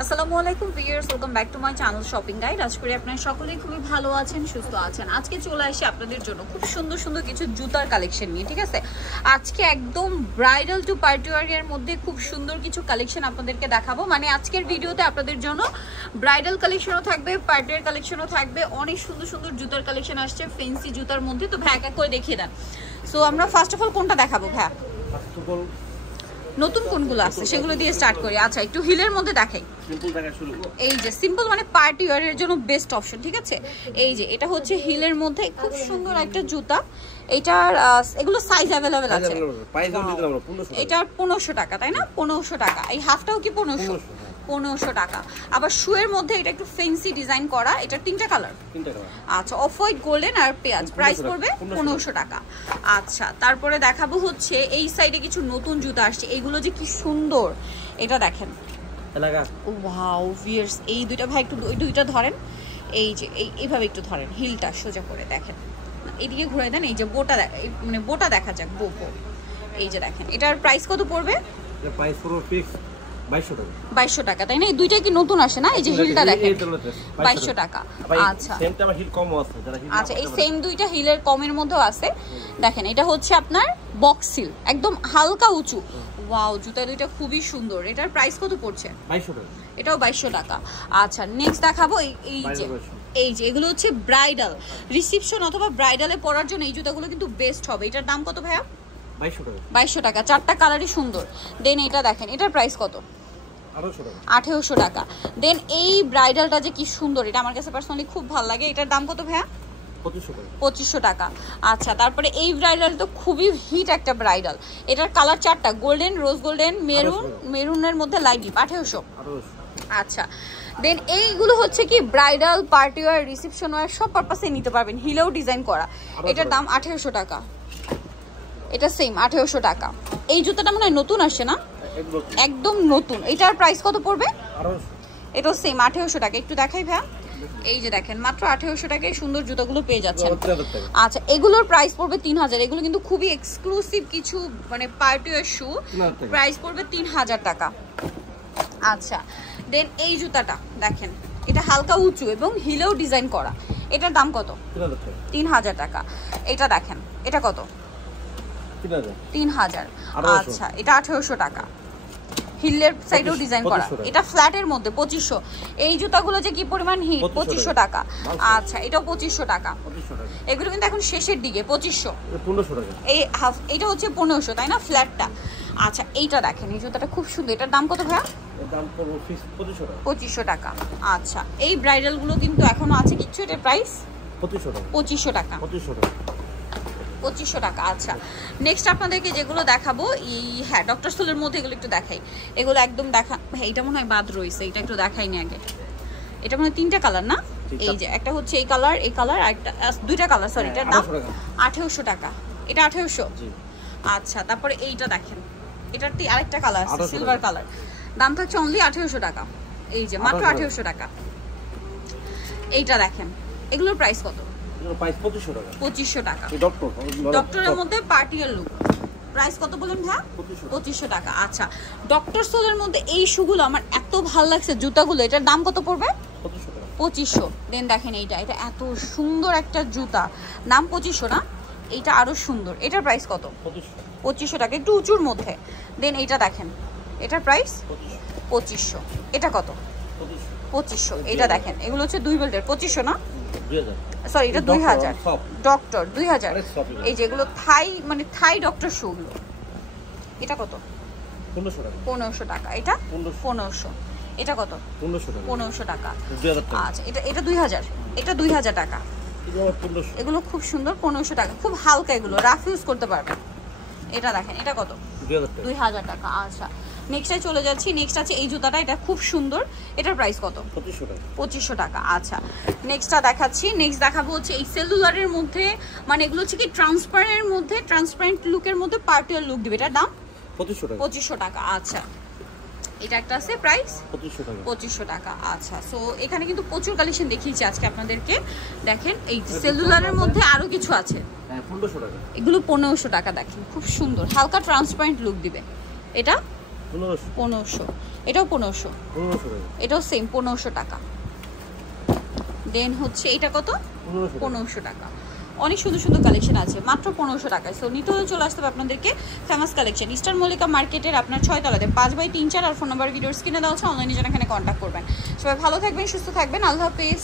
আসসালামু আলাইকুম viewers, welcome back to my channel shopping guide. আজ করে আপনারা সকলেই খুবই ভালো আছেন, সুস্থ আছেন। আজকে চলে আসি আপনাদের জন্য খুব সুন্দর সুন্দর কিছু জুতার কালেকশন নিয়ে, ঠিক আছে। আজকে একদম ব্রাইডাল টু পার্টি ওয়্যারের মধ্যে খুব সুন্দর কিছু কালেকশন আপনাদেরকে দেখাবো। মানে আজকের ভিডিওতে আপনাদের জন্য ব্রাইডাল কালেকশনও থাকবে, পার্টি ওয়্যার কালেকশনও থাকবে। অনেক সুন্দর সুন্দর জুতার কালেকশন আসছে ফ্যান্সি জুতার মধ্যে। তো ভাই এক এক করে দেখিয়ে দেন। সো আমরা ফার্স্ট অফ অল কোনটা দেখাবো ভাই? নতুন কোনগুলো আছে সেগুলো দিয়ে স্টার্ট করি। আচ্ছা, একটু হিলের মধ্যে দেখাই। এই যে সিম্পল মানে পার্টি ওয়্যারের জন্য বেস্ট অপশন, ঠিক আছে। এই যে এটা হচ্ছে হিলের মধ্যে খুব সুন্দর একটা জুতা। এটার এগুলো সাইজ অ্যাভেলেবেল আছে। এটা 1500 টাকা, তাই না? 1500 টাকা। এই হাফটাও কি 1500 টাকা। আবার শুয়ের মধ্যে এটা একটু ফ্যান্সি ডিজাইন করা। এটা তিনটা কালার। আচ্ছা, অফ হোয়াইট, গোল্ডেন আর পেঁয়াজ। প্রাইস পড়বে 1500 টাকা। আচ্ছা, তারপরে দেখাবো হচ্ছে এই সাইডে কিছু নতুন জুতা আসছে। এইগুলো যে কি সুন্দর, এটা দেখেন। ওয়াও ভিউয়ার্স, এই দুইটা ভাই একটু দুইটা ধরেন। এই যে এইভাবে একটু ধরেন, হিলটা সোজা করে দেখেন, এদিকে ঘুরে দেন। এই যে বোটা মানে বোটা দেখা যাক, বো। এই যে দেখেন, এটার প্রাইস কত পড়বে? প্রাইস পুরো ফিক্স 2200 টাকা, তাই না? এই দুইটা কি নতুন আসে না? এই যে হিলটা দেখেন, 2200 টাকা। আচ্ছা, সেমটা হিল কম আছে যারা হিল। আচ্ছা, এই সেম দুইটা হিলের কমের মধ্যেও আছে। দেখেন, এটা হচ্ছে আপনার বক্স হিল, একদম হালকা উঁচু। ওয়াও, জুতা দুইটা খুবই সুন্দর। এটার প্রাইস কত পড়ছে? 2200 টাকা। এটাও 2200 টাকা। আচ্ছা, নেক্সট দেখাবো এই যে এগুলো হচ্ছে ব্রাইডাল রিসেপশন অথবা ব্রাইডালে পরার জন্য এই জুতাগুলো কিন্তু বেস্ট হবে। এটার দাম কত ভাইয়া? 2200 টাকা। চারটা কালারই সুন্দর। দেন এটা দেখেন, এটার প্রাইস কত? 1800 টাকা। দেন এই ব্রাইডালটা যে কি সুন্দর, এটা আমার কাছে পার্সোনালি খুব ভালো লাগে। এটার দাম কত ভাইয়া? 2500 টাকা। আচ্ছা, তারপরে এই ব্রাইডাল তো খুবই হিট একটা ব্রাইডাল। এটার কালার চারটা, গোল্ডেন, রোজ গোল্ডেন, মেরুনের মধ্যে লাইট ডিপ। 1800। আচ্ছা, দেন এইগুলো হচ্ছে কি bridal, party wear, reception wear সব পারপাসে নিতে পারবেন। হিলেও ডিজাইন করা। এটার দাম 1800 টাকা। এটা সেম 1800 টাকা। এই জুতাটা মনে হয় নতুন আসছে না? একদম নতুন। এটার প্রাইস কত পড়বে? এটাও সেম 1800 টাকা। একটু দেখাই ভাই। এই যে দেখেন, মাত্র 1800 টাকায় সুন্দর জুতাগুলো পেয়ে যাচ্ছেন। আচ্ছা, এগুলোর প্রাইস পড়বে 3000। এগুলো কিন্তু খুবই এক্সক্লুসিভ কিছু মানে পার্টি ওয়্যার শু। প্রাইস পড়বে 3000 টাকা। আচ্ছা, দেন এই জুতাটা দেখেন, এটা হালকা উঁচু এবং হিলেও ডিজাইন করা। এটার দাম কত? 3000 টাকা। এটা দেখেন, এটা কত? 3000। আচ্ছা, এটা 1800 টাকা। হিলের সাইডেও ডিজাইন করা। এটা ফ্ল্যাটের মধ্যে 2500। এই জুতাগুলো যে কি পরিমাণ হিট, 2500 টাকা। আচ্ছা, এটাও 2500 টাকা। এগুলো কিন্তু এখন শেষের দিকে 2500। এই হাফ, এটা হচ্ছে 1500, তাই না? ফ্ল্যাটটা। আচ্ছা, এইটা দেখেন, এই জুতাটা খুব সুন্দর। এটার দাম কত ভাইয়া? 2500 টাকা। আচ্ছা, এই ব্রাইডাল গুলো কিন্তু এখনো আছে কিছু। এটার প্রাইস 2500 টাকা। 2500 টাকা। আচ্ছা, নেক্সট আপনাদেরকে যেগুলো দেখাবো, এই হ্যাঁ ডক্টর সোলের মধ্যে এগুলো একটু দেখাই। এগুলো একদম দেখা, হ্যাঁ এটা মনে হয় বাদ রয়েছে। এটা একটু দেখাইনি আগে। এটা মনে হয় তিনটা কালার না? এই যে একটা হচ্ছে এই কালার, এই কালার, আর একটা দুইটা কালার। সরি, এটার দাম 1800 টাকা। এটা 1800। আচ্ছা, তারপরে এইটা দেখেন, এটার আরেকটা কালার আছে, সিলভার কালার। দাম থাকছে অনলি 1800 টাকা। এই যে মাত্র 1800 টাকা। এইটা দেখেন, এগুলোর প্রাইস কত? 2500 টাকা। ডক্টরের মধ্যে পার্টিয়ার লুক। প্রাইস কত বলেন ভাই? 2500 টাকা। আচ্ছা, ডক্টর সোলের মধ্যে এই শুগুলো আমার এত ভালো লাগছে জুতাগুলো। এটার দাম কত পড়বে? 2500। দেন দেখেন এইটা, এটা এত সুন্দর একটা জুতা। দাম 2500 না? এইটা আরো সুন্দর। এটার প্রাইস কত? 2500 টাকা, একটু উঁচুর মধ্যে। দেন এইটা দেখেন, এটার প্রাইস 2500। এটা কত? 2500। এটা দেখেন, এগুলো হচ্ছে দুই বেল্টের। 2500 না? সরি, এটা 2000। ডক্টর 2000। এই যেগুলো থাই মানে থাই ডক্টর শুগুলো। এটা কত? 1500 টাকা। এটা 1500। এটা কত? 1500 টাকা। আচ্ছা, এটা 2000। এটা 2000 টাকা। এগুলো খুব সুন্দর, 1500 টাকা। খুব হালকা, এগুলো রাফ ইউজ করতে পারবেন। এটা দেখেন, এটা কত? 2000 টাকা। আচ্ছা, নেক্সটে চলে যাচ্ছি। নেক্সট আছে এই জুতাটা, এটা খুব সুন্দর। এটার প্রাইস কত? 2500 টাকা। আচ্ছা, নেক্সটটা দেখাচ্ছি। নেক্সট দেখাবো হচ্ছে এই সেলুলারের মধ্যে, মানে এগুলো হচ্ছে কি ট্রান্সপারেন্টের মধ্যে, ট্রান্সপারেন্ট লুকের মধ্যে পার্টিয়ার লুক দিবে। এটার দাম 2500 টাকা। আচ্ছা, এটা একটা আছে, প্রাইস 2500 টাকা। আচ্ছা, সো এখানে কিন্তু প্রচুর কালেকশন দেখিয়েছি আজকে আপনাদেরকে। দেখেন, এই সেলুলারের মধ্যে আরো কিছু আছে। এগুলো 1500 টাকা। দেখেন, খুব সুন্দর, হালকা ট্রান্সপারেন্ট লুক দিবে। এটা 1500, এটাও 1500, এটাও সেম 1500 টাকা। দেন হচ্ছে এটা কত? 1500 টাকা। অনেক সুন্দর সুন্দর কালেকশন আছে মাত্র 1500 টাকায়। সো নিতে হলে চলে আসতে হবে আপনাদেরকে ফেমাস কালেকশন ইস্টার্ন মল্লিকা মার্কেটের আপনার 6 তলাতে 5/3 4 আর ফোন নাম্বার ভিডিওর স্ক্রিনে দেওয়া আছে, অনলাইনে যেন এখানে কন্ট্যাক্ট করবেন। সবাই ভালো থাকবেন, সুস্থ থাকবেন, আল্লাহ হাফেজ।